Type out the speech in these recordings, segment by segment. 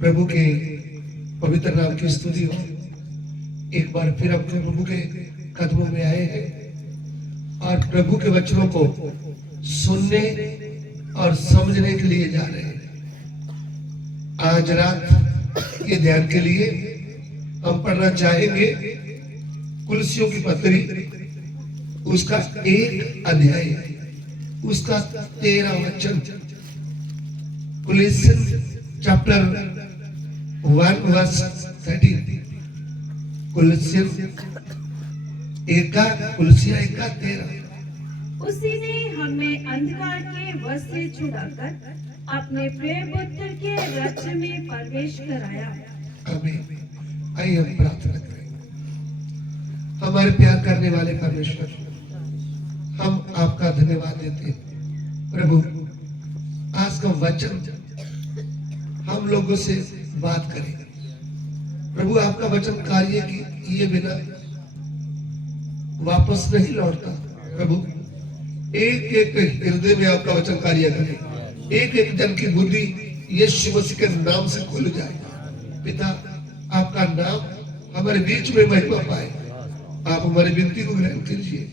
प्रभु के पवित्र नाम की स्तुति हो। एक बार फिर अपने प्रभु के कदमों में आए हैं और प्रभु के वचनों को सुनने और समझने के लिए जा रहे हैं। आज रात के ध्यान के लिए हम पढ़ना चाहेंगे कुलसियों की पत्री, उसका 1 अध्याय, उसका 13 वचन। कुलसियन चैप्टर 1 वर्स 13। कुलसिया 1:13। उसी ने हमें अंधकार के वश से छुड़ाकर अपने प्रिय पुत्र के राज्य में प्रवेश कराया। आमीन। आइए हम प्रार्थना करें। हमारे प्यार करने वाले परमेश्वर, हम आपका धन्यवाद देते हैं प्रभु। आज का वचन हम लोगों से बात करें प्रभु। आपका वचन कार्य किए बिना वापस नहीं लौटता प्रभु। एक एक हृदय में आपका वचन कार्य करे। एक एक जन की बुद्धि यीशु मसीह के नाम से खुल जाए। पिता, आपका नाम हमारे बीच में महिमा पाए। आप हमारी विनती को ग्रहण कीजिए।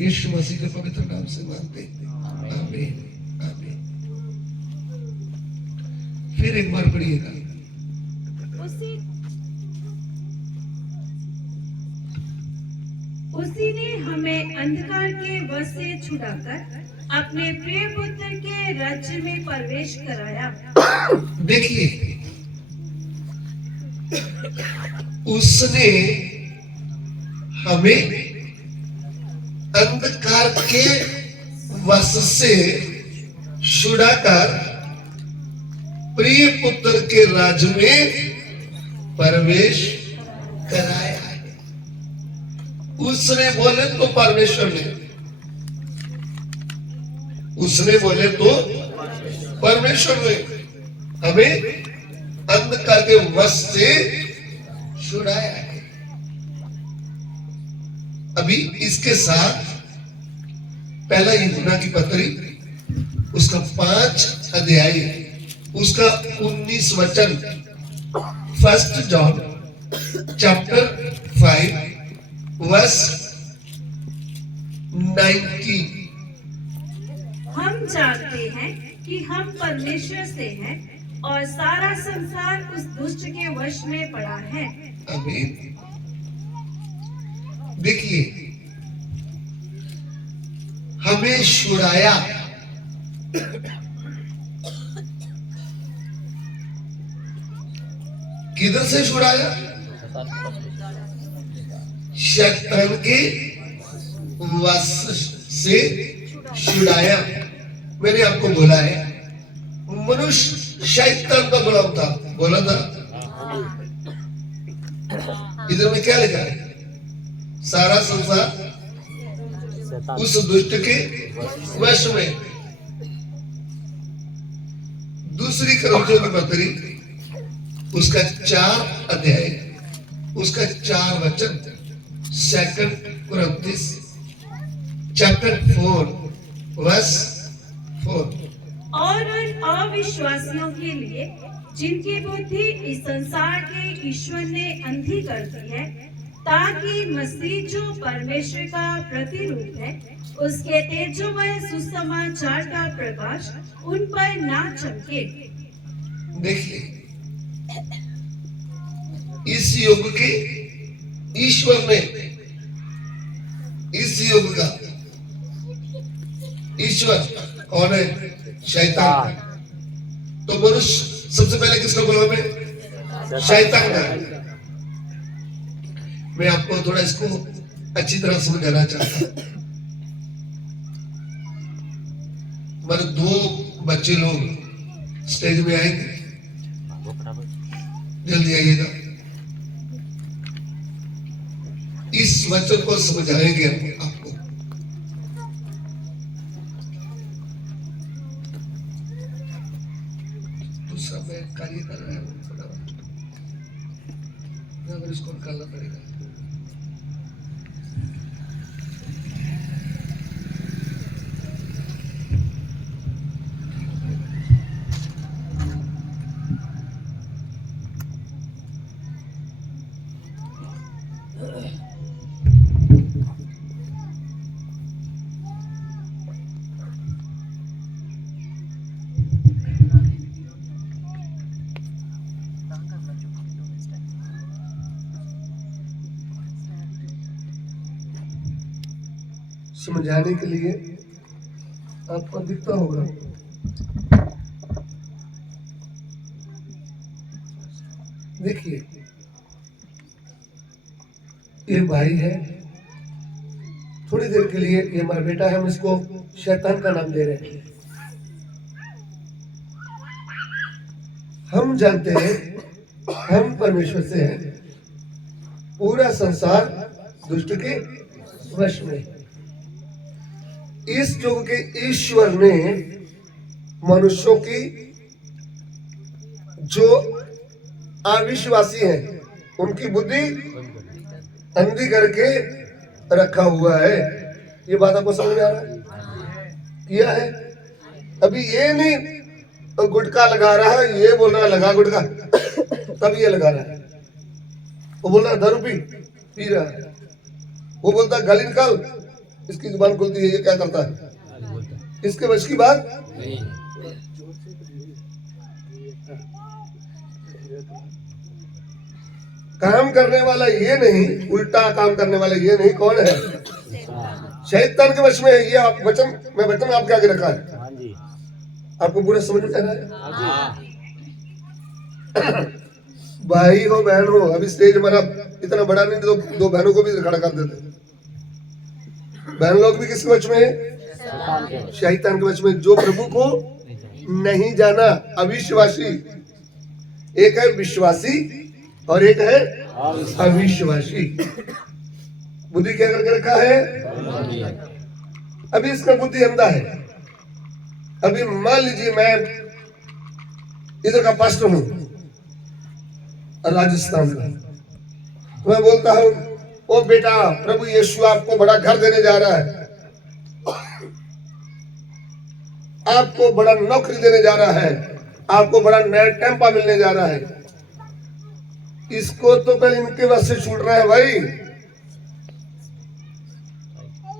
यीशु मसीह के पवित्र नाम से मांगते हैं, आमीन आमीन। फिर एक बार पढ़िएगा। उसी ने हमें अंधकार के वश से छुड़ाकर अपने प्रिय पुत्र के राज्य में प्रवेश कराया। देखिए, उसने हमें अंधकार के वश से छुड़ाकर प्रिय पुत्र के राज्य में प्रवेश कराया। उसने बोले तो परमेश्वर ने, उसने बोले तो परमेश्वर ने हमें अंधकार के वश से छुड़ाया है। अभी इसके साथ पहला यूहन्ना की पत्री, उसका 5 अध्याय, उसका 19 वचन। 1 जॉन चैप्टर 5 वर्स 19। हम जानते हैं कि हम परमेश्वर से हैं और सारा संसार उस दुष्ट के वश में पड़ा है। आमीन। देखिए, हमें छुड़ाया। किधर से छुड़ाया? शैतान के वश से छुड़ाया। मैंने आपको बोला है, मनुष्य शैतान का गुलाम था, बोला था। इधर में क्या लिखा है? सारा संसार उस दुष्ट के वश में। दूसरी कुरिन्थियों की पत्री, उसका 4 अध्याय, उसका 4 वचन। 2 कुरिन्थियंस चैप्टर 4 वर्स 4। और उन अविश्वासियों के लिए जिनकी बुद्धि इस संसार के ईश्वर ने अंधी कर दी है, ताकि मसीह जो परमेश्वर का प्रतिरूप है, उसके तेजोमय सुसमाचार का प्रकाश उन पर ना चमके। देखिए, इस युग के ईश्वर ने, इस युग का ईश्वर कौन है? शैतान। तो मनुष्य सबसे पहले किसका गुलाम है? शैतान का। मैं आपको थोड़ा इसको अच्छी तरह समझाना चाहता हूं। हमारे 2 बच्चे लोग स्टेज में आएंगे, जल्दी आइएगा। इस वचन को समझाएंगे आपको। दूसरा मैं कार्य कर रहा हूँ, अगर इसको निकालना पड़ेगा। समझाने के लिए आपको दिखता होगा। देखिए, ये भाई है, थोड़ी देर के लिए ये हमारा बेटा है, हम इसको शैतान का नाम दे रहे हैं। हम जानते हैं हम परमेश्वर से हैं, पूरा संसार दुष्ट के वश में। इस युग के ईश्वर ने मनुष्यों की जो अविश्वासी हैं उनकी बुद्धि अंधी करके रखा हुआ है। ये बात आपको समझ में आ रहा है? किया है। अभी ये नहीं गुटखा लगा रहा है, ये बोल रहा है लगा गुटखा, तब ये लगा रहा है। वो बोल रहा है दारू पी रहा है, वो बोलता है गाली निकाल, इसकी जुबान खुलती है, ये क्या करता है? इसके वश की बात नहीं। काम करने वाला ये नहीं, उल्टा काम करने वाला ये नहीं, कौन है? शैतान के वश में है। ये आप वचन, मैं वचन आपके आगे रखा है, आपको पूरा समझ में आ रहा है? भाई हो बहन हो, अभी स्टेज हमारा इतना बड़ा नहीं तो दो बहनों को भी खड़ा कर देते। बहन लोग भी किसके वश में है? शैतान के वश में। जो प्रभु को नहीं जाना, अविश्वासी। एक है विश्वासी और एक है अविश्वासी। बुद्धि क्या करके रखा है? अभी इसका बुद्धि अंधा है। अभी मान लीजिए मैं इधर का पास्टर हूं, राजस्थान का, मैं बोलता हूं ओ बेटा, प्रभु यीशु आपको बड़ा घर देने जा रहा है, आपको बड़ा नौकरी देने जा रहा है, आपको बड़ा नया टेम्पा मिलने जा रहा है। इसको तो पहले इनके वश से छूट रहा है भाई।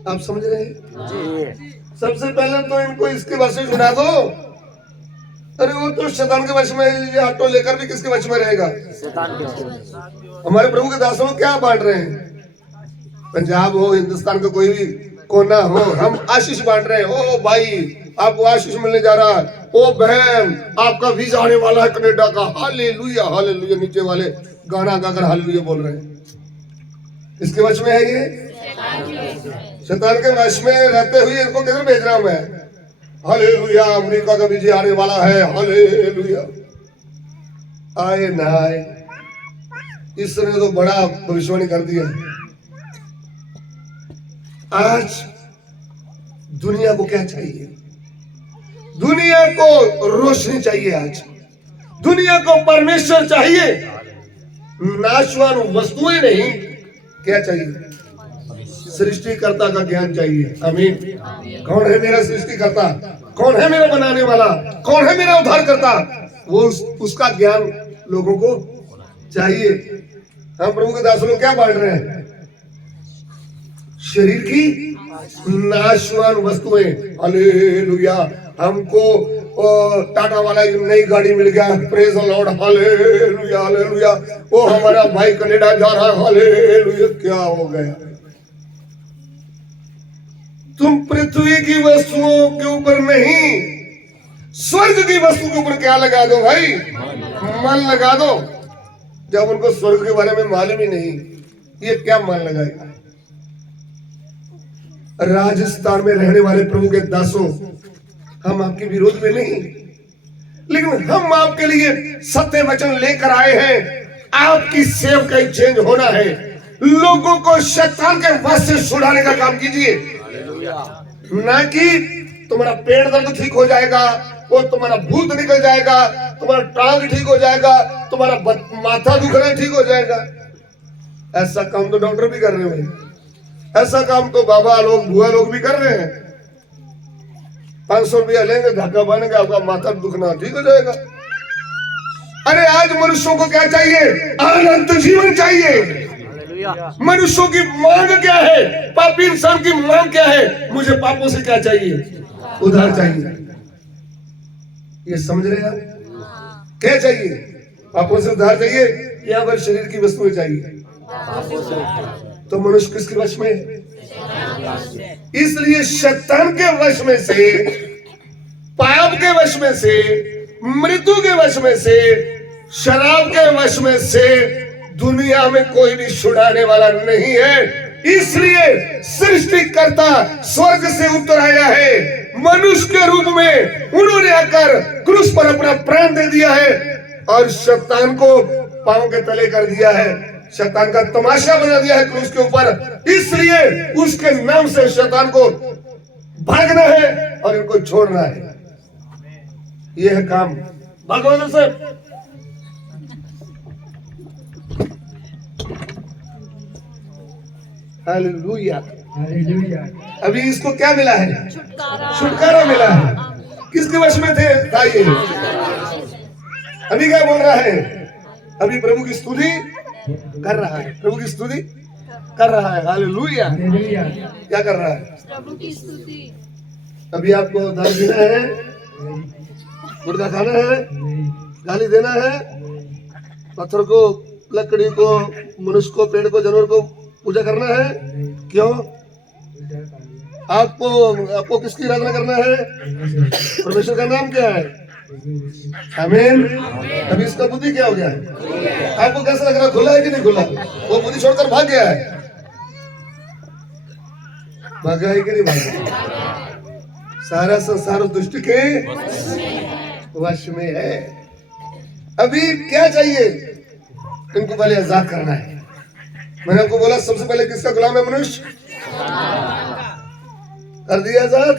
आप समझ रहे हैं? सबसे पहले तो इनको इसके वश से छुड़ा दो। अरे वो तो शैतान के वश में, ये ऑटो लेकर भी किसके वश में रहेगा? शैतान के वश में। हमारे प्रभु के दासों क्या बांट रहे हैं? पंजाब हो, हिंदुस्तान का कोई भी कोना हो, हम आशीष बांट रहे हैं। ओ भाई, आपको आशीष मिलने जा रहा है। ओ बहन, आपका वीजा आने वाला है कनाडा का। Hallelujah hallelujah. नीचे वाले गाना गाकर हालेलुया बोल रहे हैं। इसके वश में है ये? शैतान के वश में रहते हुए इनको किधर भेज रहा हूं मैं? हालेलुया, अमेरिका का विजय आने वाला है। हालेलुया। आए ना आए, ईश्वर ने तो बड़ा भविष्यवाणी कर दिया। आज दुनिया को क्या चाहिए? दुनिया को रोशनी चाहिए। आज दुनिया को परमेश्वर चाहिए, नाशवान वस्तुएं नहीं। क्या चाहिए? सृष्टिकर्ता का ज्ञान चाहिए। आमीन। कौन है मेरा सृष्टिकर्ता? कौन है मेरा बनाने वाला? कौन है मेरा उद्धारकर्ता? वो उसका ज्ञान लोगों को चाहिए। हम प्रभु के दास लोग क्या बांट रहे हैं? शरीर की नाशवान वस्तुएं। हालेलुया। हमको टाटा वाला नई गाड़ी मिल गया, praise the Lord. Hallelujah hallelujah. वो हमारा भाई कनाडा जा रहा है। हालेलुया। क्या हो गया? तुम पृथ्वी की वस्तुओं के ऊपर नहीं, स्वर्ग की वस्तु के ऊपर क्या लगा दो भाई? मन लगा दो। जब उनको स्वर्ग के बारे में मालूम ही नहीं, ये क्या मन लगाएगा? राजस्थान में रहने वाले प्रभु के दासों, हम आपके विरोध में नहीं, लेकिन हम आपके लिए सत्य वचन लेकर आए हैं। आपकी सेवकाई चेंज होना है। लोगों को शैतान के वश से छुड़ाने का काम कीजिए। ना कि तुम्हारा पेट दर्द ठीक हो जाएगा, वो तुम्हारा भूत निकल जाएगा, तुम्हारा टांग ठीक हो जाएगा, तुम्हारा माथा दुखना ठीक हो जाएगा। ऐसा काम तो डॉक्टर भी कर रहे हैं, ऐसा काम तो बाबा लोग बुआ लोग भी कर रहे हैं। 500 रुपया लेंगे, धक्का बनेंगे, आपका माथा दुखना ठीक हो जाएगा। अरे आज मनुष्यों को क्या चाहिए? अनंत जीवन चाहिए। मनुष्यों की मांग क्या है? पापी इंसान की मांग क्या है? मुझे पापों से क्या चाहिए? उद्धार चाहिए। ये समझ रहे हैं आप? क्या चाहिए? पापों से उद्धार चाहिए, यहाँ पर शरीर की वस्तुएं चाहिए। तो मनुष्य किसके वश में? इसलिए शैतान के वश में से, पाप के वश में से, मृत्यु के वश में से, शराब के वश में से दुनिया में कोई भी छुड़ाने वाला नहीं है। इसलिए सृष्टिकर्ता स्वर्ग से उतर आया है, मनुष्य के रूप में उन्होंने आकर क्रूस पर अपना प्राण दे दिया है और शैतान को पांव के तले कर दिया है, शैतान का तमाशा बना दिया है क्रूस के ऊपर। इसलिए उसके नाम से शैतान को भागना है और इनको छोड़ना है। यह है काम भगवान से। हालेलुया। अभी इसको क्या मिला है? छुटकारा मिला है। किसके वश में थे? ये अभी क्या बोल रहा है? अभी प्रभु की स्तुति कर रहा है, प्रभु की स्तुति कर रहा है। हालेलुया। क्या कर रहा है? प्रभु की स्तुति। अभी आपको दान देना है, मुर्गा खाना है, गाली देना है, पत्थर को, लकड़ी को, मनुष्य को, पेड़ को, जानवर को पूजा करना है। क्यों? आपको किसकी आराधना करना है? परमेश्वर का नाम क्या है? आमीन। अभी इसका बुद्धि क्या हो गया है? आपको कैसा लग रहा है? खुला है कि नहीं खुला? वो बुद्धि छोड़कर भाग गया है। भागा है कि नहीं भागा? सारा संसार दुष्ट के वश में है। अभी क्या चाहिए? इनको पहले आजाद करना है। मैंने आपको बोला सबसे पहले किसका गुलाम है मनुष्य? कर दिया आजाद।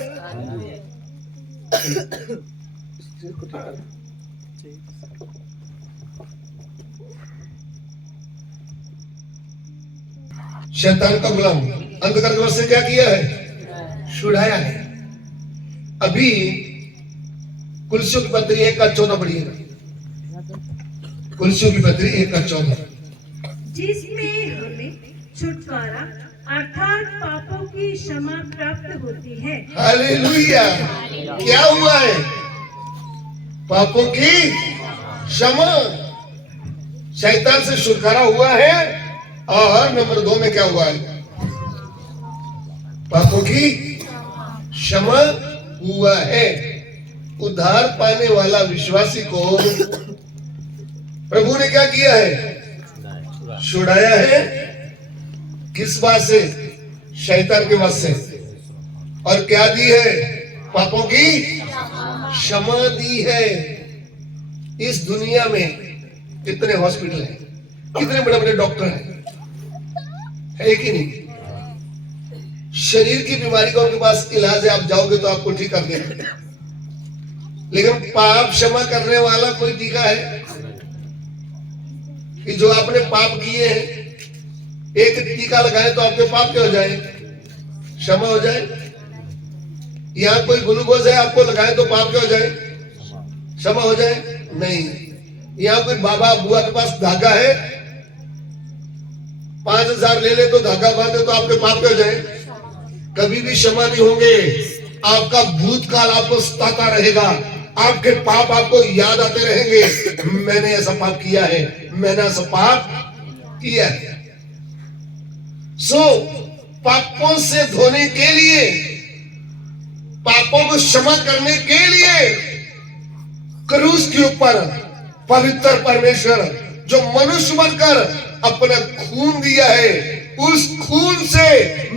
शैतान का गुलाम अंधकार के वश से क्या किया है? छुड़ाया है। अभी कुलसियों की पत्री 1:14 पढ़िएगा। कुलसियों की पत्री 1:14, जिसमें हमें छुटकारा अर्थात पापों की क्षमा प्राप्त होती है। हालेलुया। क्या हुआ है? पापों की क्षमा, शैतान से छुटकारा हुआ है। और नंबर 2 में क्या हुआ है? पापों की क्षमा हुआ है। उद्धार पाने वाला विश्वासी को प्रभु ने क्या किया है? छुड़ाया है। किस बात से? शैतान के वश से। और क्या दी है? पापों की क्षमा दी है। इस दुनिया में कितने हॉस्पिटल हैं, कितने बड़े बड़े डॉक्टर हैं, है कि नहीं? शरीर की बीमारी का उनके पास इलाज है, आप जाओगे तो आपको ठीक कर देंगे। लेकिन पाप क्षमा करने वाला कोई टीका है कि जो आपने पाप किए हैं, एक टीका लगाए तो आपके पाप क्या हो जाए? क्षमा हो जाए। यहाँ कोई ग्लूकोज है, आपको लगाए तो पाप क्या हो जाए? क्षमा हो जाए? नहीं। यहाँ कोई बाबा बुआ के पास धागा है, 5000 ले ले तो धागा बांधे तो आपके पाप क्या हो जाए? कभी भी क्षमा नहीं होंगे। आपका भूतकाल आपको सताता रहेगा, आपके पाप आपको याद आते रहेंगे। मैंने ऐसा पाप किया है, मैंने ऐसा पाप किया है। सो पापों से धोने के लिए, पापों को क्षमा करने के लिए क्रूस के ऊपर पवित्र परमेश्वर जो मनुष्य बनकर अपना खून दिया है, उस खून से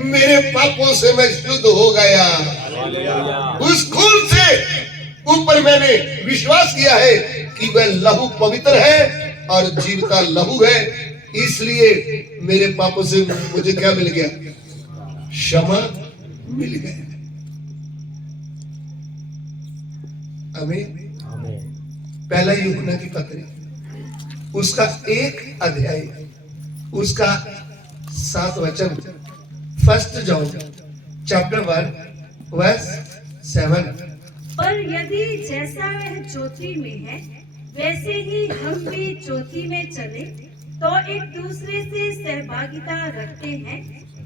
मेरे पापों से मैं शुद्ध हो गया। उस खून से ऊपर मैंने विश्वास किया है कि वह लहू पवित्र है और जीविता लहू है। इसलिए मेरे पापों से मुझे क्या मिल गया? क्षमा मिल गया। आमीन। पहला यूहन्ना की पत्री, उसका 1 अध्याय, उसका 7 वचन, 1 जॉन चैप्टर 1 वर्स 7। पर यदि जैसा वह ज्योति में है वैसे ही हम भी ज्योति में चले तो एक दूसरे से सहभागिता रखते हैं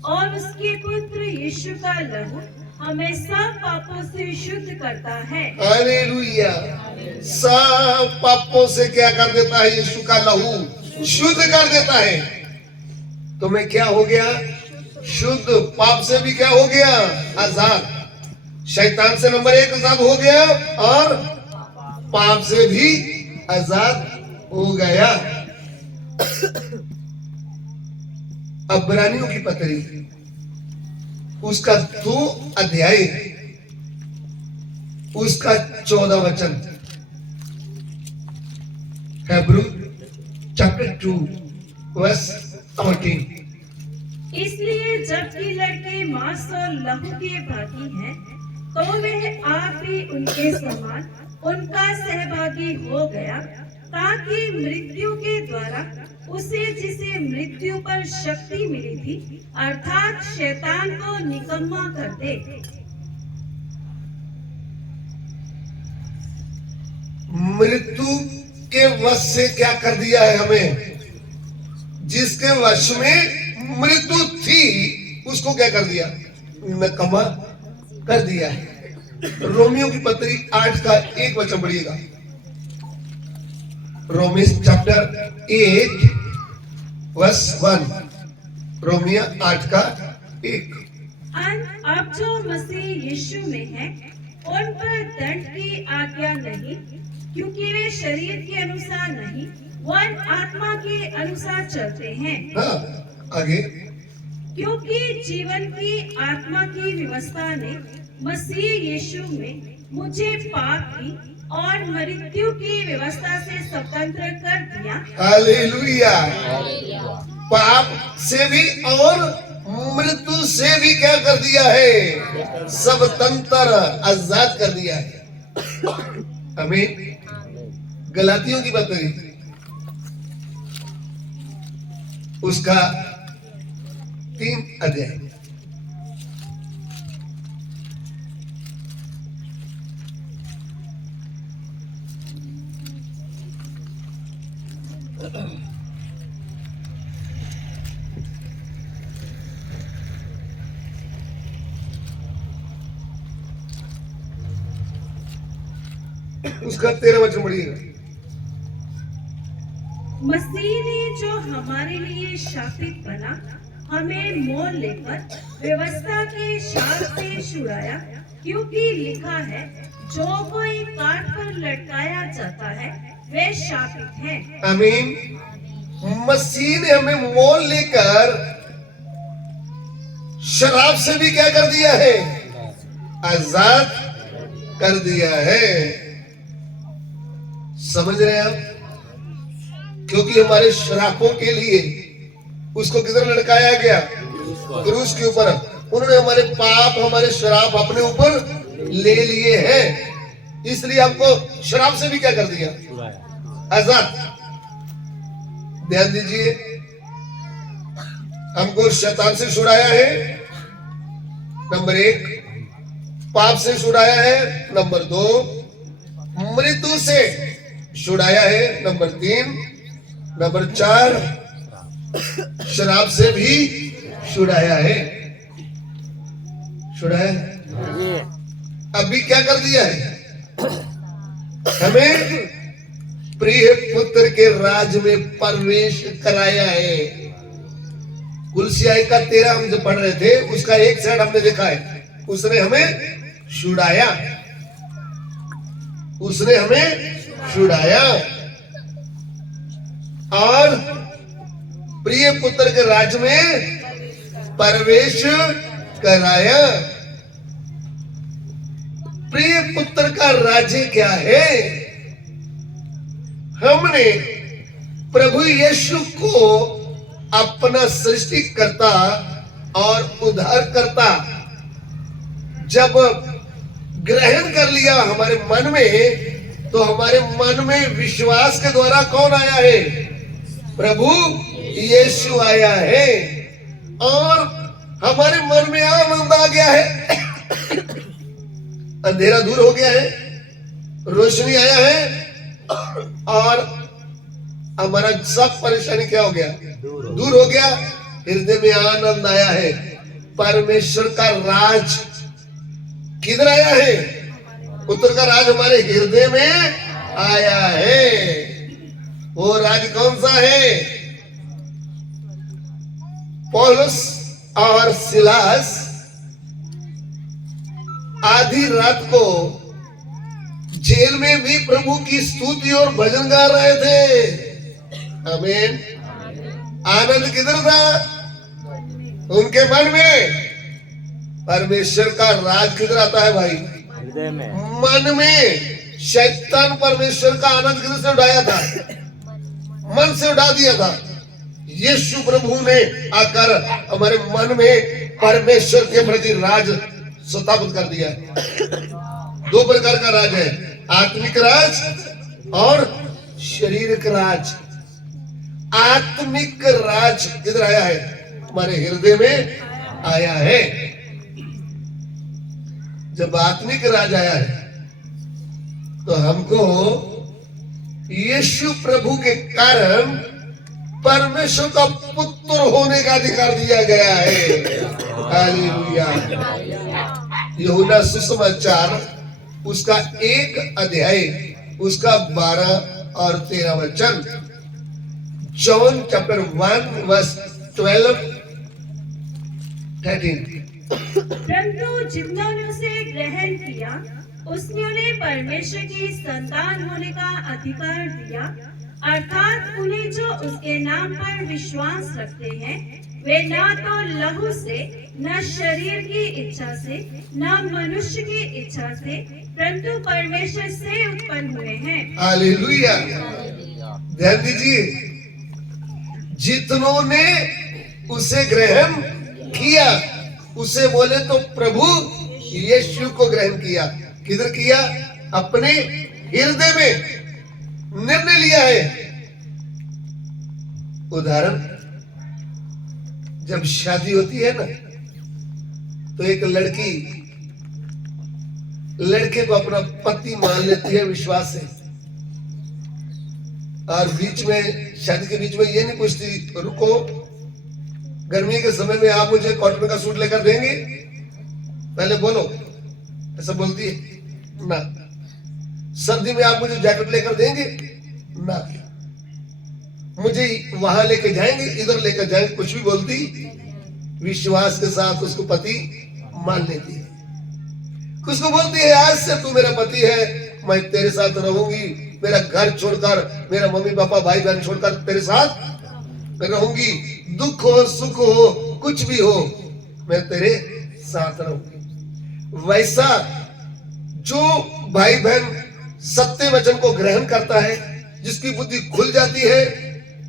और उसके पुत्र यीशु का लहू हमें सब पापों से शुद्ध करता है। हालेलुया। सब पापों से क्या कर देता है? यीशु का लहू शुद्ध कर देता है। तो मैं क्या हो गया? शुद्ध, पाप से भी क्या हो गया? आजाद। शैतान से नंबर 1 आजाद हो गया और पाप से भी आजाद हो गया। इब्रानियों की पत्री उसका 2 अध्याय उसका 14 वचन, हेब्रू चैप्टर 2 वर्स 14। इसलिए जबकि लड़के मांस और लहू के भागी हैं, तो वह आप भी उनके समान उनका सहभागी हो गया, ताकि मृत्यु के द्वारा उसे जिसे मृत्यु पर शक्ति मिली थी, अर्थात शैतान को निकम्मा कर दे। मृत्यु के वश से क्या कर दिया है हमें? जिसके वश में मृत्यु थी उसको क्या कर दिया? निकम्मा कर दिया है। रोमियो की पत्री 8 का 1 वचन पढ़िएगा। Romeo chapter 8 verse 1। रोमियो 8 का 1। अब जो मसीह यीशु में है, उन पर दंड की आज्ञा नहीं, क्योंकि वे शरीर के अनुसार नहीं, वरन आत्मा के अनुसार चलते हैं। हाँ, आगे। क्योंकि जीवन की आत्मा की व्यवस्था ने मसीह यीशु में मुझे पाप की और मृत्यु की व्यवस्था से स्वतंत्र कर दिया। हालेलुया। पाप से भी और मृत्यु से भी क्या कर दिया है? स्वतंत्र, आजाद कर दिया है। हमें गलातियों की पत्री उसका 3 अध्याय, उसका 13 वचन पढ़िएगा। मसीह ने जो हमारे लिए शापित बना, हमें मोल लेकर व्यवस्था के शाप से छुड़ाया, क्योंकि लिखा है, जो कोई काट पर लटकाया जाता है वे शापित है। आमीन। मसीह ने हमें मोल लेकर शराब से भी क्या कर दिया है? आजाद कर दिया है। समझ रहे हैं आप? क्योंकि हमारे श्रापों के लिए उसको किधर लटकाया गया? क्रूस के ऊपर। उन्होंने हमारे पाप, हमारे श्राप अपने ऊपर ले लिए हैं, इसलिए हमको श्राप से भी क्या कर दिया? आजाद। ध्यान दीजिए, हमको शैतान से छुड़ाया है, नंबर 1। पाप से छुड़ाया है, नंबर 2। मृत्यु से छुड़ाया है, नंबर 3। नंबर 4, शराब से भी छुड़ाया है। छुड़ाया है। अभी क्या कर दिया है? हमें प्रिय पुत्र के राज में प्रवेश कराया है। कुलसियाई का 13 हम जो पढ़ रहे थे, उसका एक साइड हमने देखा है। उसने हमें छुड़ाया, उसने हमें छुड़ाया और प्रिय पुत्र के राज में प्रवेश कराया। प्रिय पुत्र का राज्य क्या है? हमने प्रभु यीशु को अपना सृष्टिकर्ता और उद्धारकर्ता जब ग्रहण कर लिया हमारे मन में, तो हमारे मन में विश्वास के द्वारा कौन आया है? प्रभु यीशु आया है और हमारे मन में आनंद आ गया है। अंधेरा दूर हो गया है, रोशनी आया है और हमारा सब परेशानी क्या हो गया? दूर हो गया। हृदय में आनंद आया है। परमेश्वर का राज किधर आया है? पुत्र का राज हमारे हृदय में आया है। वो राज कौन सा है? पौलुस और सिलास आधी रात को जेल में भी प्रभु की स्तुति और भजन गा रहे थे। आमीन। आनंद किधर था? उनके मन में। परमेश्वर का राज किधर आता है भाई? हृदय में। मन में। शैतान परमेश्वर का आनंद किधर से उड़ाया था? मन से उड़ा दिया था। यीशु प्रभु ने आकर हमारे मन में परमेश्वर के प्रति राज स्थापित कर दिया। दो प्रकार का राज है, आत्मिक राज और शारीरिक राज। आत्मिक राज किधर आया है? हमारे हृदय में आया है। जब आत्मिक राज आया है तो हमको यीशु प्रभु के कारण परमेश्वर का पुत्र होने का अधिकार दिया गया है। हालेलुया। यूहन्ना सुसमाचार उसका 1 अध्याय उसका 12 और 13 वचन। John chapter 1 verse 12 13। परंतु जिन्होंने उसे ग्रहण किया उसने परमेश्वर की संतान होने का अधिकार दिया, अर्थात उन्हें जो उसके नाम पर विश्वास रखते हैं, वे ना तो लहू से, न शरीर की इच्छा से, न मनुष्य की इच्छा से, परंतु परमेश्वर से उत्पन्न हुए हैं। हालेलुया। ध्यान दीजिए, जितनों ने उसे ग्रहण किया, उसे बोले तो प्रभु यीशु को ग्रहण किया। किधर किया? अपने हृदय में निर्णय लिया है। उदाहरण, जब शादी होती है ना तो एक लड़की लड़के को अपना पति मान लेती है विश्वास से, और बीच में शादी के बीच में ये नहीं पूछती रुको गर्मी के समय में आप मुझे कॉटन का सूट लेकर देंगे, पहले बोलो, ऐसा बोलती है ना। सर्दी में आप मुझे जैकेट लेकर देंगे ना, मुझे वहां लेकर जाएंगे, इधर लेकर जाएंगे, कुछ भी बोलती विश्वास के साथ उसको पति मान लेती है। उसको बोलती है आज से तू मेरा पति है, मैं तेरे साथ रहूंगी, मेरा घर छोड़कर, मेरा मम्मी पापा भाई बहन छोड़कर तेरे साथ मैं रहूंगी, दुख हो सुख हो कुछ भी हो मैं तेरे साथ रहूंगी। वैसा जो भाई बहन सत्य वचन को ग्रहण करता है, जिसकी बुद्धि खुल जाती है,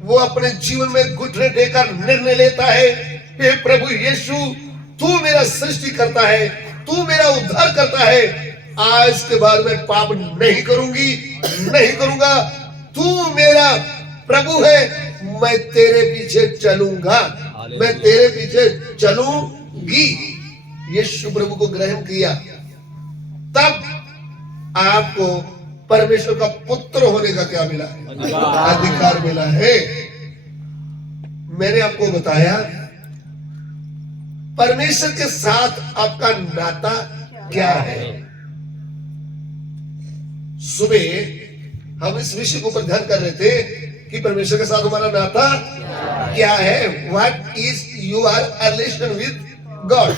वो अपने जीवन में घुटने टेकर निर्णय लेता है, हे प्रभु यीशु तू मेरा सृष्टि करता है, तू मेरा उद्धार करता है, आज के बाद मैं पाप नहीं करूंगी, नहीं करूंगा, तू मेरा प्रभु है, मैं तेरे पीछे चलूंगा, मैं तेरे पीछे चलूंगी। यीशु प्रभु को ग्रहण किया, तब आपको परमेश्वर का पुत्र होने का क्या मिला है? अधिकार मिला है। मैंने आपको बताया परमेश्वर के साथ आपका नाता क्या है। सुबह हम इस विषय के ऊपर ध्यान कर रहे थे कि परमेश्वर के साथ हमारा नाता क्या है। What is your relation with God.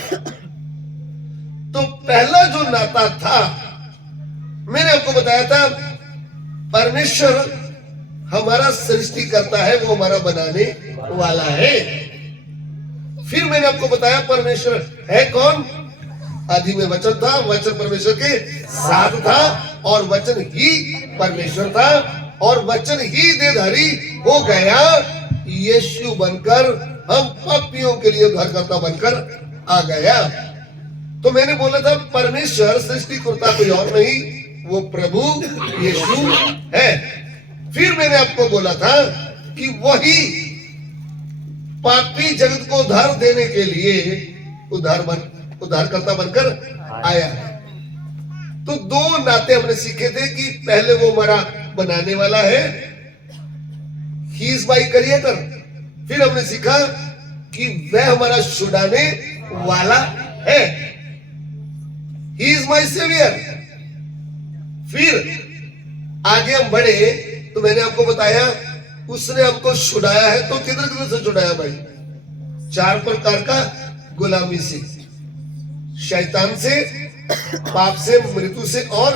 तो पहला जो नाता था मैंने आपको बताया था, परमेश्वर हमारा सृष्टि करता है, वो हमारा बनाने वाला है। फिर मैंने आपको बताया परमेश्वर है कौन। आदि में वचन था, वचन परमेश्वर के साथ था, और वचन ही परमेश्वर था, और वचन ही देहधारी हो गया, यीशु बनकर हम पापियों के लिए उद्धारकर्ता बनकर आ गया। तो मैंने बोला था परमेश्वर सृष्टिकर्ता कोई और नहीं, वो प्रभु यीशु है। फिर मैंने आपको बोला था कि वही पापी जगत को उद्धार देने के लिए उद्धारकर्ता बनकर आया है। तो दो नाते हमने सीखे थे कि पहले वो हमारा बनाने वाला है, ही इज माय क्रिएटर। फिर हमने सीखा कि वह हमारा छुड़ाने वाला है, ही इज माय सेवियर। फिर आगे हम बढ़े तो मैंने आपको बताया उसने हमको छुड़ाया है। तो किधर किधर से छुड़ाया भाई? 4 प्रकार का गुलामी से, शैतान से, पाप से, मृत्यु से और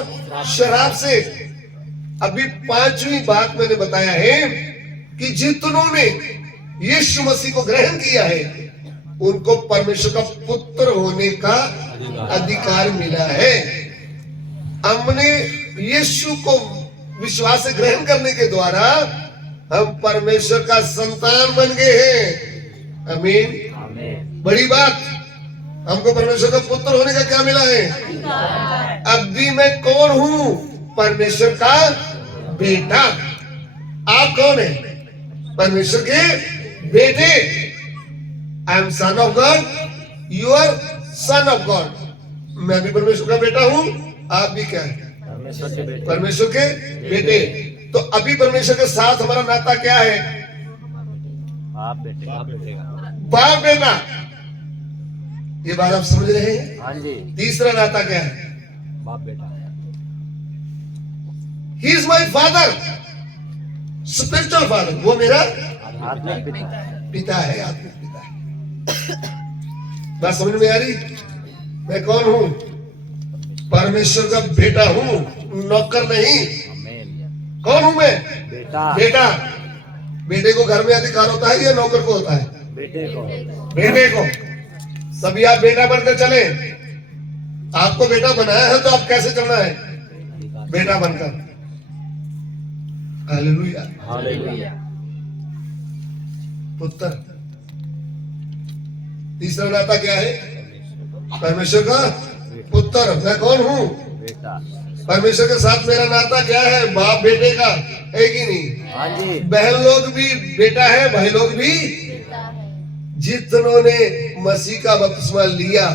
शराब से। अभी पांचवी बात मैंने बताया है कि जितनों ने यीशु मसीह को ग्रहण किया है उनको परमेश्वर का पुत्र होने का अधिकार मिला है। हमने यीशु को विश्वास से ग्रहण करने के द्वारा हम परमेश्वर का संतान बन गए हैं। आमीन। बड़ी बात, हमको परमेश्वर का पुत्र होने का क्या मिला है? अब भी मैं कौन हूं? परमेश्वर का बेटा। आप कौन है? परमेश्वर के बेटे। I am son of God, you are son of God. मैं भी परमेश्वर का बेटा हूं, आप भी क्या है? परमेश्वर के बेटे। तो अभी परमेश्वर के साथ हमारा नाता क्या है? बाप बेटा। ये बात आप समझ रहे हैं? हाँ जी। तीसरा नाता क्या है? बाप बेटा। He is my father, spiritual father. वो मेरा आत्मिक पिता। पिता है, आत्मिक पिता है। बात समझ में आ रही? मैं कौन हूं? परमेश्वर का बेटा हूं, नौकर नहीं। आमीन। कौन हूं मैं? बेटा। बेटा। बेटे को घर में अधिकार होता है या नौकर को होता है? बेटे को। बेटे को। सभी आप बेटा बनकर चले। आपको बेटा बनाया है तो आप कैसे चलना है? बेटा बनकर। हालेलुया। हालेलुया। पुत्र। तीसरा नाता क्या है? परमेश्वर का पुत्र। मैं कौन हूं? बेटा। परमेश्वर के साथ मेरा नाता क्या है? बाप बेटे का है कि नहीं? हाँ जी। बहन लोग भी बेटा है, भाई लोग भी। जितनों ने मसीह का बपतिस्मा लिया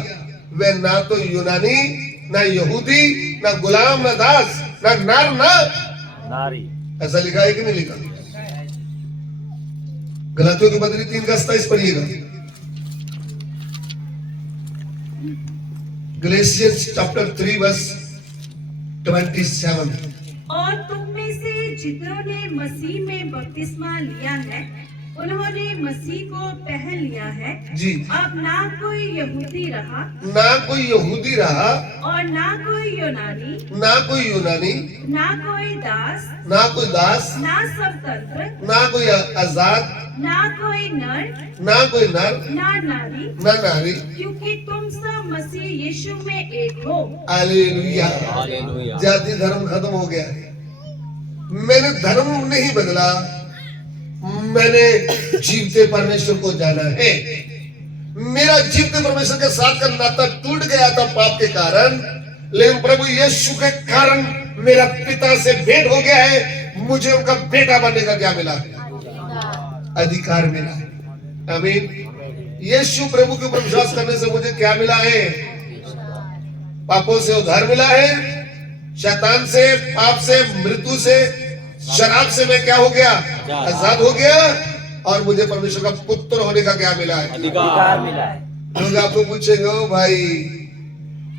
वे ना तो यूनानी, ना यहूदी, ना गुलाम, ना दास, ना नर, ना नारी। ऐसा लिखा है कि नहीं लिखा? गलातियों की पत्री 3:27 पढ़िएगा। Galatians chapter 3 verse 27। और तुम में से जितनों ने मसीह में बपतिस्मा लिया है उन्होंने मसीह को पहन लिया है जी। अब ना कोई यहूदी रहा, ना कोई यहूदी रहा, और ना कोई यूनानी, ना कोई यूनानी, ना कोई दास, ना कोई दास, ना स्वतंत्र, ना कोई आजाद, ना कोई नर, ना कोई नर, ना नारी, ना नारी। क्योंकि तुम सब मसीह यीशु में एक हो। हालेलुया। हालेलुया। जाति धर्म खत्म हो गया है। मैंने धर्म नहीं बदला, मैंने जीवते परमेश्वर को जाना है। मेरा जीवते परमेश्वर के साथ का नाता टूट गया था पाप के कारण, लेकिन प्रभु यीशु के कारण मेरा पिता से भेंट हो गया है। मुझे उनका बेटा बनने का क्या मिला? अधिकार मिला है। आमीन। यीशु प्रभु के ऊपर विश्वास करने से मुझे क्या मिला है? पापों से उद्धार मिला है, शैतान से, पाप से, मृत्यु से, शराब से मैं क्या हो गया? आजाद हो गया। और मुझे परमेश्वर का पुत्र होने का क्या मिला है? अधिकार मिला है। लोग आपको पूछेंगे, ओ भाई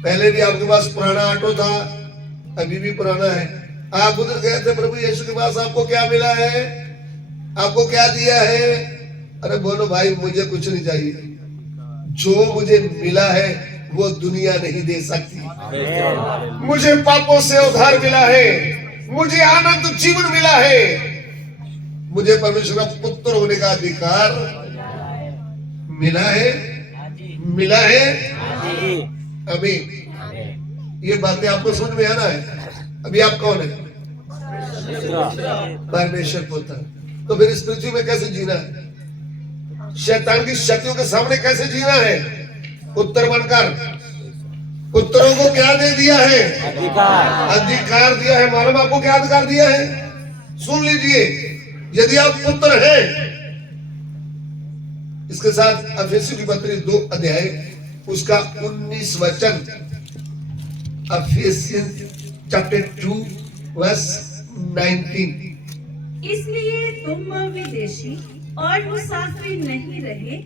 पहले भी आपके पास पुराना ऑटो था, अभी भी पुराना है, आप उधर गए थे प्रभु यीशु के पास, आपको क्या मिला है? आपको क्या दिया है? अरे बोलो भाई मुझे कुछ नहीं चाहिए, जो मुझे मिला है वो दुनिया नहीं दे सकती। मुझे पापों से उद्धार मिला है, मुझे आनंद जीवन मिला है, मुझे परमेश्वर का पुत्र होने का अधिकार मिला है, मिला है। आमीन। ये बातें आपको समझ में आना है। अभी आप कौन है? परमेश्वर पुत्र। तो फिर इस पृथ्वी में कैसे जीना है? शैतान की शक्तियों के सामने कैसे जीना है? पुत्र बनकर। पुत्रों को क्या दे दिया है? अधिकार दिया है। मालूम आपको क्या अधिकार दिया है? सुन लीजिए, यदि आप पुत्र हैं, इसके साथ अफेसियों की पत्री 2 अध्याय उसका 19 वचन, अफेसियंस चैप्टर 2 वर्स 19। इसलिए तुम विदेशी और मुसाफिर नहीं रहे,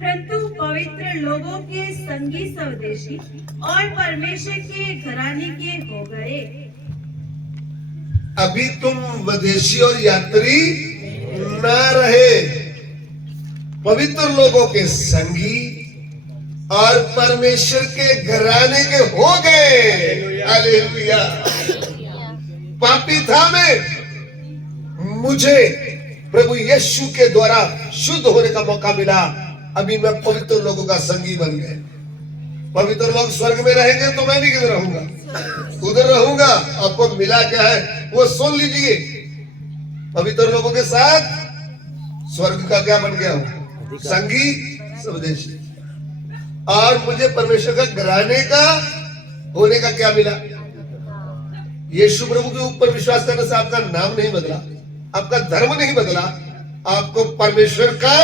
परंतु पवित्र लोगों के संगी स्वदेशी और परमेश्वर के घराने के हो गए। अभी तुम विदेशी और यात्री न रहे, पवित्र लोगों के संगी और परमेश्वर के घराने के हो गए। हालेलुया। पापी था मैं, मुझे प्रभु यीशु के द्वारा शुद्ध होने का मौका मिला। अभी मैं पवित्र लोगों का संगी बन गया। पवित्र लोग स्वर्ग में रहेंगे तो मैं भी किधर रहूंगा? उधर रहूंगा। आपको मिला क्या है वो सुन लीजिए। पवित्र लोगों के साथ स्वर्ग का क्या बन गया हूं? संगी स्वदेशी। और मुझे परमेश्वर का घराने का होने का क्या मिला? यीशु प्रभु के ऊपर विश्वास करने से आपका नाम नहीं बदला, आपका धर्म नहीं बदला, आपको परमेश्वर का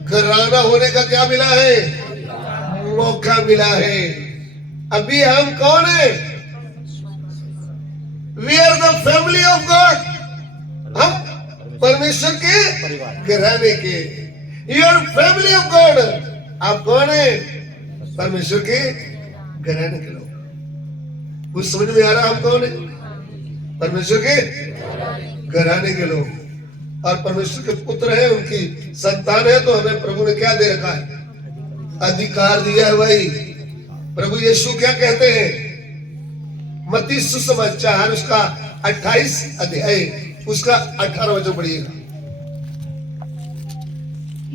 घराना होने का क्या मिला है? मौका मिला है। अभी हम कौन है? We are the family of God. हम परमेश्वर के घराने के। You are family of God. आप कौन है? परमेश्वर के घराने के लोग। कुछ समझ में आ रहा हम कौन है? परमेश्वर के घराने के लोग। और परमेश्वर के पुत्र है, उनकी संतान है। तो हमें प्रभु ने क्या दे रखा है? अधिकार दिया है। भाई प्रभु यीशु क्या कहते हैं? मत्ती सुसमाचार उसका 28 अध्याय उसका 18 वचन पढ़िएगा।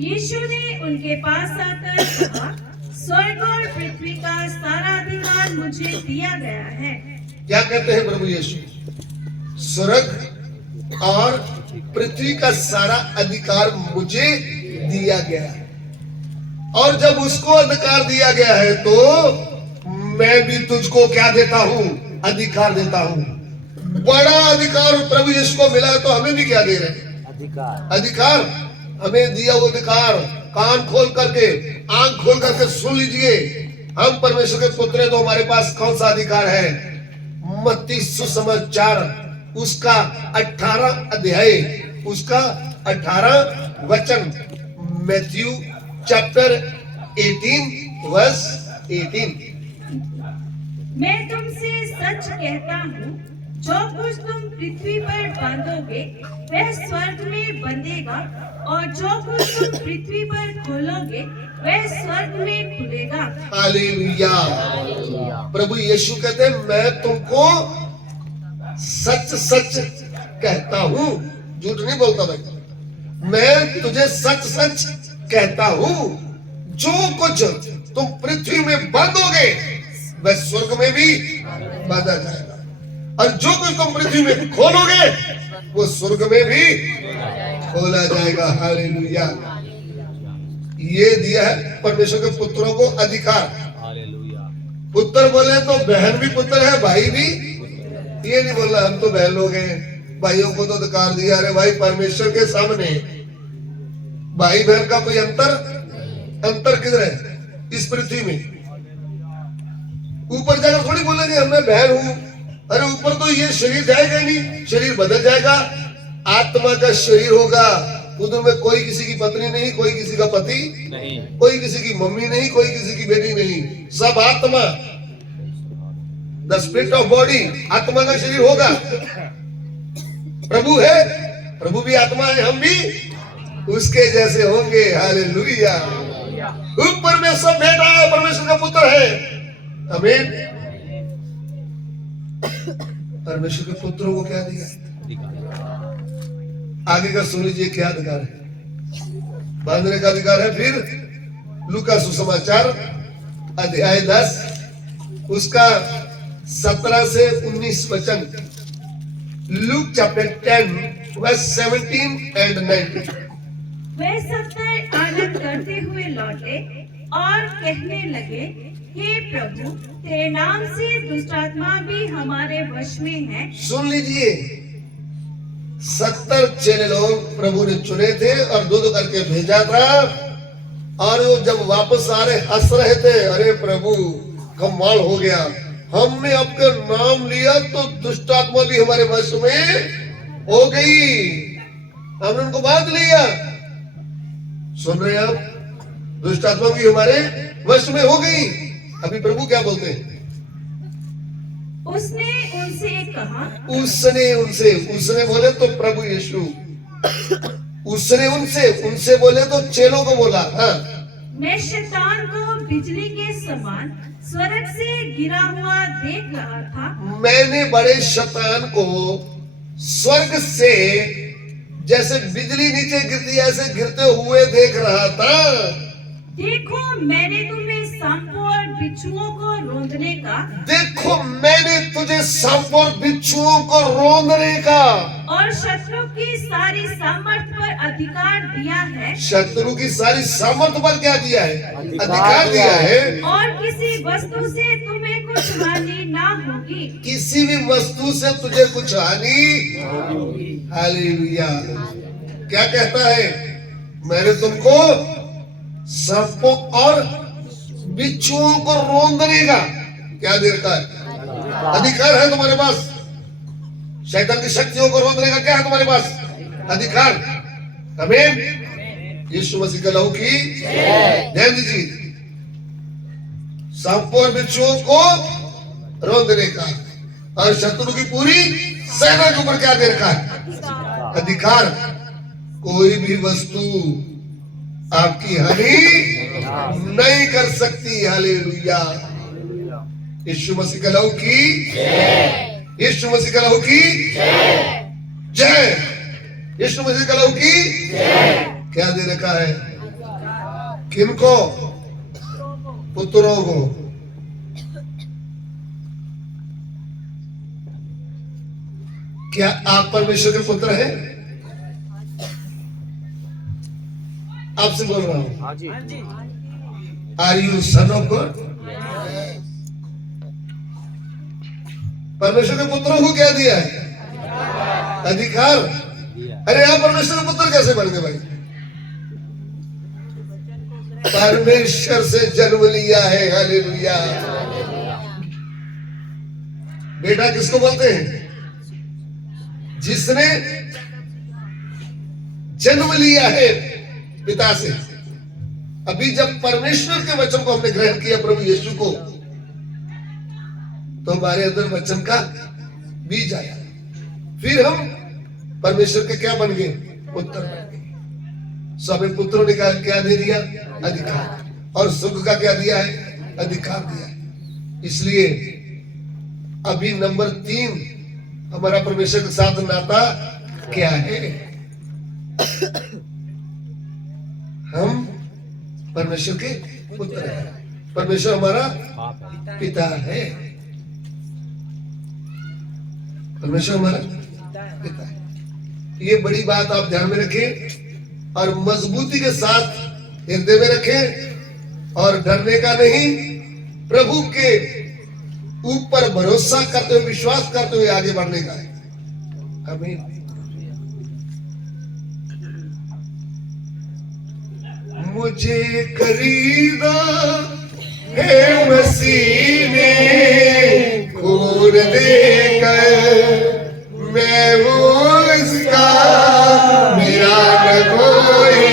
यीशु ने उनके पास आकर कहा, स्वर्ग और पृथ्वी का सारा अधिकार मुझे दिया गया है। क्या कहते हैं प्रभु यीशु? स्वर्ग और पृथ्वी का सारा अधिकार मुझे दिया गया है। और जब उसको अधिकार दिया गया है तो मैं भी तुझको क्या देता हूं? अधिकार देता हूं। बड़ा अधिकार प्रभु यीशु को मिला है, तो हमें भी क्या दे रहे हैं? अधिकार हमें दिया हुआ अधिकार। कान खोल करके, आंख खोल करके सुन लीजिए। हम परमेश्वर के पुत्र हैं, तो हमारे पास कौन सा अधिकार है? मत्ती सुसमाचार उसका 18 अध्याय उसका 18 वचन। Matthew chapter 18 verse 18। मैं तुमसे सच कहता हूँ, जो कुछ तुम पृथ्वी पर बांधोगे वह स्वर्ग में बंधेगा, और जो कुछ तुम पृथ्वी पर खोलोगे वह स्वर्ग में खुलेगा। हालेलुया। प्रभु यीशु कहते हैं, मैं तुमको सच सच कहता हूँ। झूठ नहीं बोलता भाई। मैं तुझे सच सच कहता हूँ, जो कुछ तुम पृथ्वी में बांधोगे वह स्वर्ग में भी बांधा जाएगा, और जो कुछ तुम पृथ्वी में खोलोगे वो स्वर्ग में भी खोला जाएगा। हालेलुया। ये दिया है परमेश्वर के पुत्रों को अधिकार। पुत्र बोले तो बहन भी पुत्र है, भाई भी। ये नहीं बोलना हम तो बहन लोग हैं, भाइयों को तो अधिकार दिया। अरे भाई, परमेश्वर के सामने भाई बहन का कोई अंतर किधर है इस पृथ्वी में? ऊपर जाकर थोड़ी बोलेंगे मैं बहन हूं। अरे ऊपर तो ये शरीर जाएगा ही नहीं, शरीर बदल जाएगा, आत्मा का शरीर होगा। उधर में कोई किसी की पत्नी नहीं, कोई किसी का पति नहीं, कोई किसी की मम्मी नहीं, कोई किसी की बेटी नहीं, सब आत्मा। द स्पिरिट ऑफ बॉडी, आत्मा का शरीर होगा। प्रभु है, प्रभु भी आत्मा है, हम भी उसके जैसे होंगे। हालेलुया। ऊपर में सब बेटा है, परमेश्वर का पुत्र है। आमीन। परमेश्वर के पुत्रों को क्या दिया? आगे का सुन लीजिए, क्या अधिकार है? बांधने का अधिकार है। फिर लूका सुसमाचार अध्याय 10 उसका 17 से 19 वचन। Luke chapter 10 verse 17 and 19। वे सब आनंद करते हुए लौटे और कहने लगे, हे प्रभु, तेरे नाम से दुष्ट आत्मा भी हमारे वश में है। सुन लीजिए, 70 चेले लोग प्रभु ने चुने थे और दूध करके भेजा था। और वो जब वापस आ रहे हंस रहे थे, अरे प्रभु कमाल हो गया, हमने आपका नाम लिया तो दुष्ट आत्मा भी हमारे वश में हो गई, हमने उनको बांध लिया। सुन रहे हैं आप? दुष्ट आत्मा भी हमारे वश में हो गई। अभी प्रभु क्या बोलते हैं? उसने उसने बोले तो प्रभु यीशु, उसने उनसे बोले तो चेलों को बोला। हाँ, मैं शैतान को बिजली के समान स्वर्ग से गिरा हुआ देख रहा था। मैंने बड़े शैतान को स्वर्ग से जैसे बिजली नीचे गिरती है ऐसे गिरते हुए देख रहा था। देखो मैंने तुम्हें सांपों और बिच्छुओं को रौंदने का देखो मैंने तुझे सांप और बिच्छुओं को रौंदने का और शत्रु की सारी सामर्थ पर अधिकार दिया है। शत्रु की सारी सामर्थ पर क्या दिया है? अधिकार दिया है। और किसी वस्तु से तुम्हें कुछ हानि ना होगी। किसी भी वस्तु से तुझे कुछ हानि। हालेलुया। क्या कहता है? मैंने तुमको सांपों और बिच्छुओं को रौंदने का क्या अधिकार? अधिकार है तुम्हारे पास। शैतान की शक्तियों को रौंदने का क्या है तुम्हारे पास? अधिकार। आमीन। यीशु मसीह का लहू की ध्यान दीजिए। सांपों और बिच्छुओं को रौंदने का और शत्रु की पूरी सेना के ऊपर क्या दे रखा है? अधिकार। कोई भी वस्तु आपकी हानि नहीं कर सकती। हालेलुया। यीशु मसीह का लहू की यीशु मसीह का लहू की जय। यीशु मसीह का लहू की क्या दे रखा है? किनको? पुत्रों को। क्या आप परमेश्वर के पुत्र हैं? आपसे बोल रहा हूं। हाँ जी। Are you son of God? परमेश्वर के पुत्रों को क्या दिया है? अधिकार। अरे आप परमेश्वर के पुत्र कैसे बन गए भाई? परमेश्वर से जन्म लिया है। हालेलुया। बेटा किसको बोलते हैं? जिसने जन्म लिया है पिता से। अभी जब परमेश्वर के वचन को हमने ग्रहण किया प्रभु यीशु को, तो हमारे अंदर वचन का बीज आया। फिर हम परमेश्वर के क्या बन गए? पुत्र बन गए। सो हमें पुत्रों ने क्या दे दिया? अधिकार। और सुख का क्या दिया है? अधिकार दिया है। इसलिए अभी नंबर 3 हमारा परमेश्वर के साथ नाता क्या है? हम परमेश्वर के पुत्र हैं। परमेश्वर हमारा पिता है। परमेश्वर हमारा पिता है। ये बड़ी बात आप ध्यान में रखें और मजबूती के साथ हृदय में रखें और डरने का नहीं, प्रभु के ऊपर भरोसा करते हुए, विश्वास करते हुए आगे बढ़ने का है। आमीन। मुझे खरीदा है मसीह ने खून देकर, मैं हूँ इसका, मेरा न कोई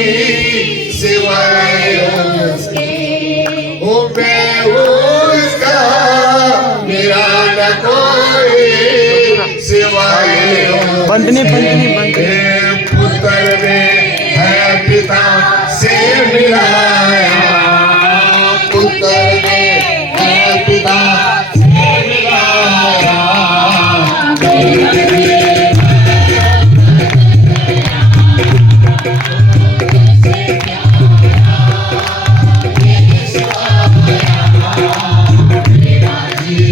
सिवाय उसके। ओ मैं हूँ इसका, मेरा न कोई सिवाय बंदनी पुत्र ने है पिता से मिलाया, पुत्र ने है पिता से मिलाया। जी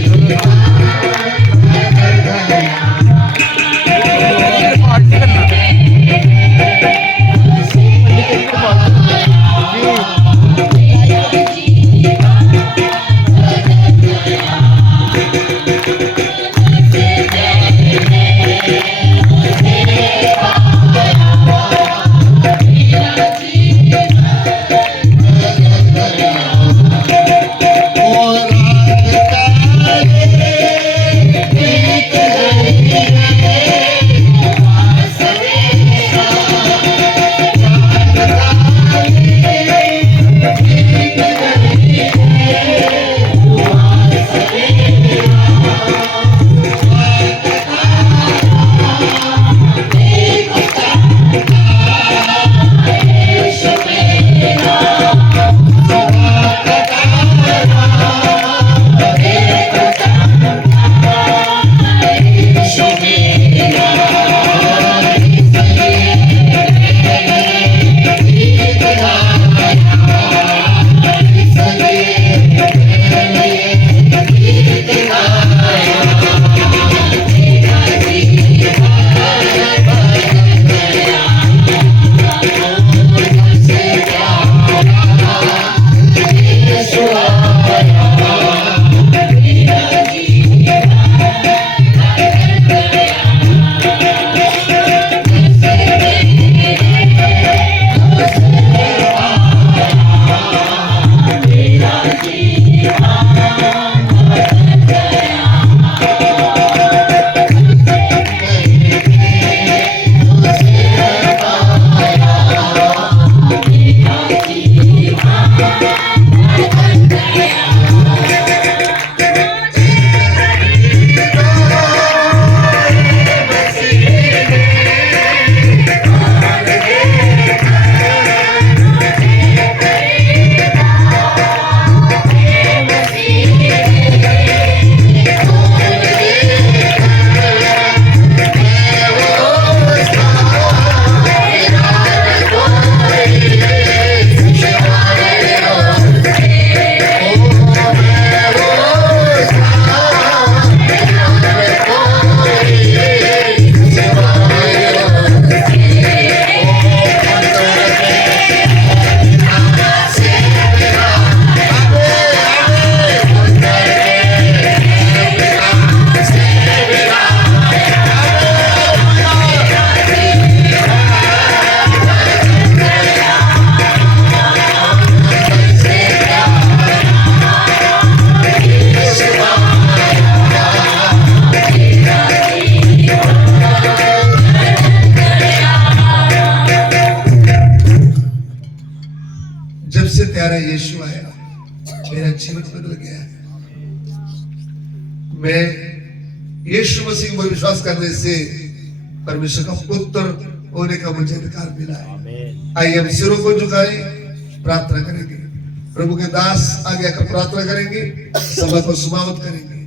प्यारा यीशु आया, मेरा जीवन बदल गया है। मैं यीशु मसीह पर विश्वास करने से परमेश्वर का पुत्र होने का मुझे अधिकार मिला है। आमीन। आइए हम सिरों को झुकाएं, प्रार्थना करेंगे। प्रभु के दास आगे आकर प्रार्थना करेंगे, सभा को समाप्त करेंगे।